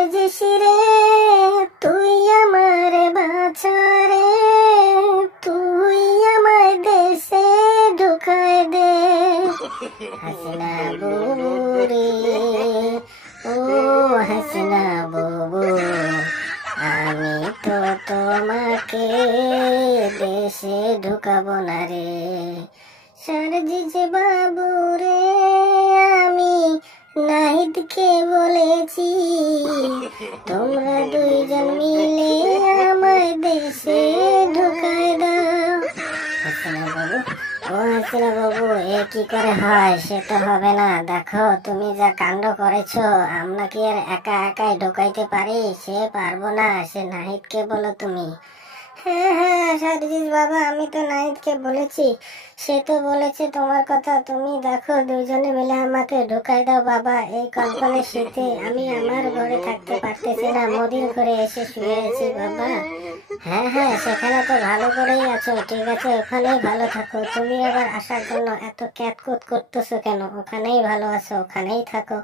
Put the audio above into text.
সারজিস রে তুই আমার বাছা রে, তুই আমায় দেশে ঢুকায় দে। হাসিনা বুবু রে, ও হাসিনা বুবু, আমি তো তোমাকে দেশে ঢুকাবো না রে। সারজিস বাবু রে, আমি নাহিদকে বলেছি তোমরা দুইজন মিলে আমায় দেশে ঢুকায় দাও। হাসিনা বাবু, ও হাসিনা বাবু, এ কি করে হয়? সে তো হবে না। দেখো তুমি যা কাণ্ড করেছো, আমরা কি আর একা একাই ঢুকাইতে পারি? সে পারবো না, সে নাহিদকে বলো তুমি। হ্যাঁ হ্যাঁ সারজিস বাবা, আমি তো নাহিদকে বলেছি, সে তো বলেছে তোমার কথা। তুমি দেখো দুইজনে মিলে আমাকে ঢুকাই দাও বাবা। এই কনকনে শীতে আমি আমার ঘরে থাকতে পারতেছি না, মোদির ঘরে এসে শুয়েছি বাবা। হ্যাঁ হ্যাঁ, সেখানে তো ভালো করেই আছো, ঠিক আছে, ওখানেই ভালো থাকো। তুমি আবার আসার জন্য এত ক্যাতকুত করতেছো কেন? ওখানেই ভালো আছো, ওখানেই থাকো।